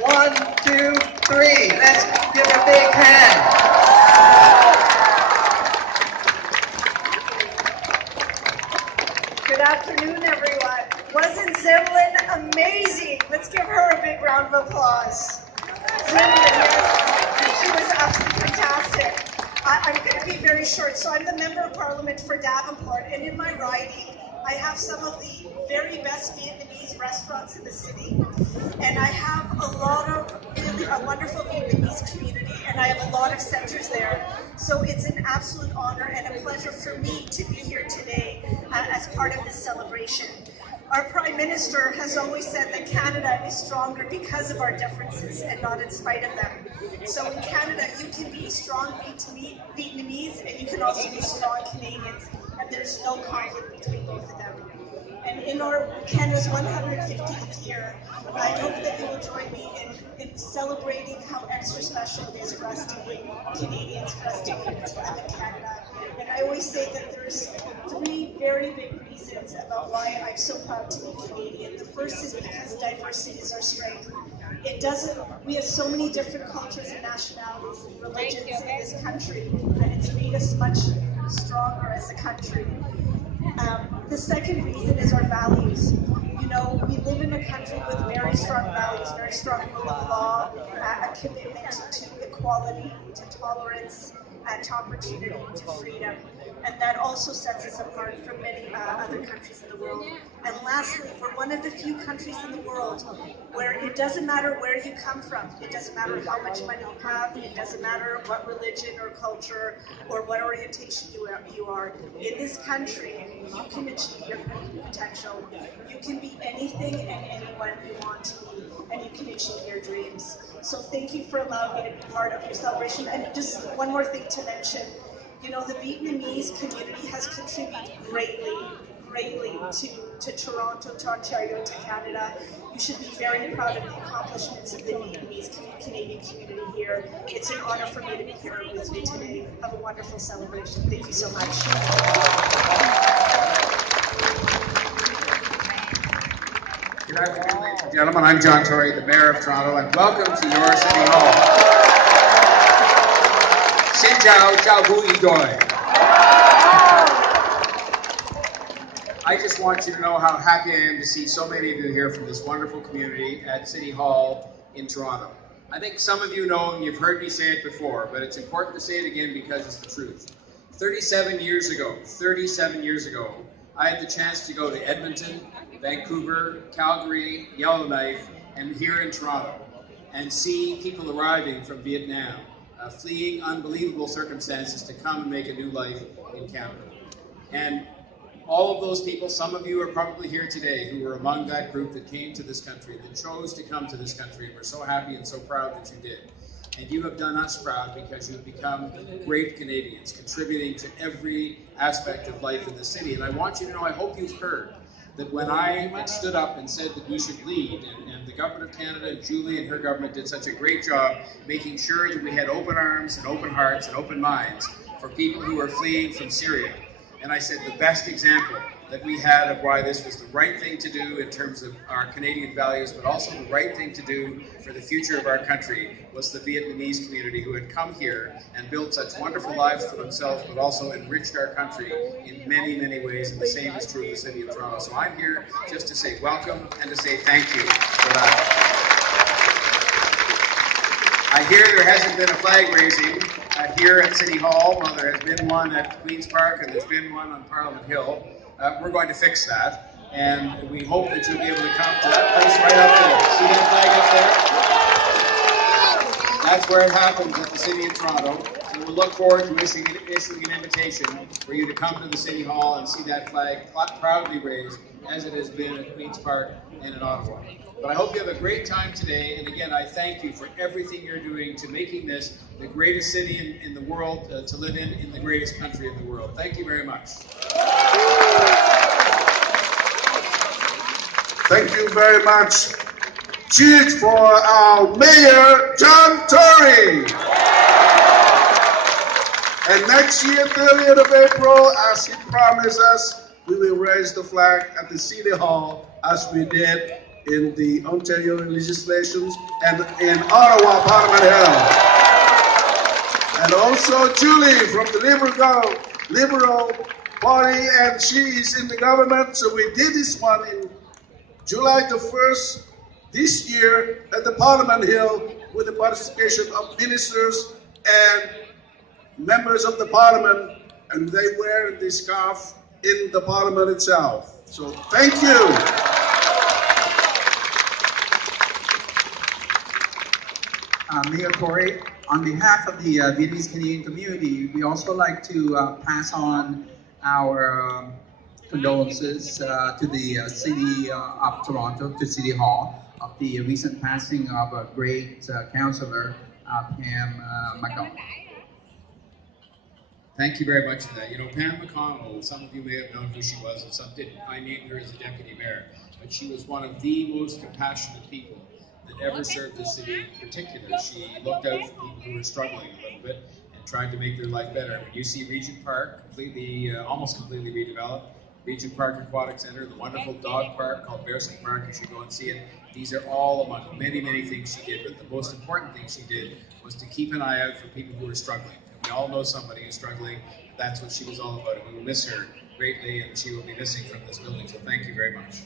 1, 2, 3. Let's give a big hand. Good afternoon, everyone. Wasn't Zemlin amazing? Let's give her a big round of applause. Zemlin, yes, she was absolutely fantastic. I'm going to be very short. So I'm the Member of Parliament for Davenport, and in my riding, I have some of the very best Vietnamese restaurants in the city, and I have a wonderful Vietnamese community, and I have a lot of centers there. So it's an absolute honor and a pleasure for me to be here today as part of this celebration. Our Prime Minister has always said that Canada is stronger because of our differences and not in spite of them. So in Canada, you can be strong Vietnamese and you can also be strong Canadians, and there's no conflict between both of them. And in our Canada's 150th year, I hope that you will join me in celebrating how extra special it is for us to be Canadians, for us to live in Canada. And I always say that there's three very big reasons about why I'm so proud to be Canadian. The first is because diversity is our strength. We have so many different cultures and nationalities and religions in this country, and it's made us much stronger as a country. The second reason is our values. You know, we live in a country with very strong values, very strong rule of law, a commitment to equality, to tolerance, to opportunity, to freedom. And that also sets us apart from many other countries in the world. And lastly, we're one of the few countries in the world where it doesn't matter where you come from, it doesn't matter how much money you have, it doesn't matter what religion or culture or what orientation you are. In this country, you can achieve your potential. You can be anything and anyone you want to be, and you can achieve your dreams. So thank you for allowing me to be part of your celebration. And just one more thing to mention. You know, the Vietnamese community has contributed greatly to Toronto, to Ontario, to Canada. You should be very proud of the accomplishments of the Vietnamese Canadian community here. It's an honor for me to be here with you today. Have a wonderful celebration. Thank you so much. Good afternoon, ladies and gentlemen. I'm John Tory, the Mayor of Toronto, and welcome to your City Hall. Xin chào, chào vui doi. I just want you to know how happy I am to see so many of you here from this wonderful community at City Hall in Toronto. I think some of you know and you've heard me say it before, but it's important to say it again because it's the truth. 37 years ago, I had the chance to go to Edmonton, Vancouver, Calgary, Yellowknife, and here in Toronto, and see people arriving from Vietnam, fleeing unbelievable circumstances to come and make a new life in Canada. And all of those people, some of you are probably here today who were among that group that came to this country, that chose to come to this country, and we're so happy and so proud that you did. And you have done us proud because you have become great Canadians, contributing to every aspect of life in the city. And I want you to know, I hope you've heard that when I stood up and said that we should lead, and the Government of Canada and Julie and her government did such a great job making sure that we had open arms and open hearts and open minds for people who are fleeing from Syria. And I said the best example that we had of why this was the right thing to do in terms of our Canadian values, but also the right thing to do for the future of our country, was the Vietnamese community who had come here and built such wonderful lives for themselves, but also enriched our country in many, many ways, and the same is true of the City of Toronto. So I'm here just to say welcome and to say thank you for that. I hear there hasn't been a flag raising here at City Hall. Well, there has been one at Queen's Park and there's been one on Parliament Hill. We're going to fix that, and we hope that you'll be able to come to that place right up there. See that flag up there? That's where it happens at the City of Toronto. And we'll look forward to issuing an invitation for you to come to the City Hall and see that flag proudly raised, as it has been at Queen's Park and in Ottawa. But I hope you have a great time today, and again, I thank you for everything you're doing to making this the greatest city in the world to live in the greatest country in the world. Thank you very much. Thank you very much. Cheers for our Mayor, John Tory. And next year, 30th of April, as he promised us, we will raise the flag at the City Hall as we did in the Ontario legislations and in Ottawa Parliament Hill. And also Julie from the Liberal Party, and she is in the government. So we did this one in July the 1st this year at the Parliament Hill with the participation of ministers and members of the Parliament, and they wear the scarf in the Parliament itself. So thank you. Mayor Corey, on behalf of the Vietnamese Canadian community, we also like to pass on our condolences to the City of Toronto, to City Hall, of the recent passing of a great councillor, Pam McDonald. Thank you very much for that. You know, Pam McConnell, some of you may have known who she was and some didn't. I named her as a deputy mayor, but she was one of the most compassionate people that ever served the city in particular. She looked out for people who were struggling a little bit and tried to make their life better. When you see Regent Park completely, almost completely redeveloped, Regent Park Aquatic Center, the wonderful dog park called Bearson Park, you should go and see it. These are all among many, many things she did, but the most important thing she did was to keep an eye out for people who were struggling. We all know somebody who's struggling. That's what she was all about. And we will miss her greatly, and she will be missing from this building. So thank you very much.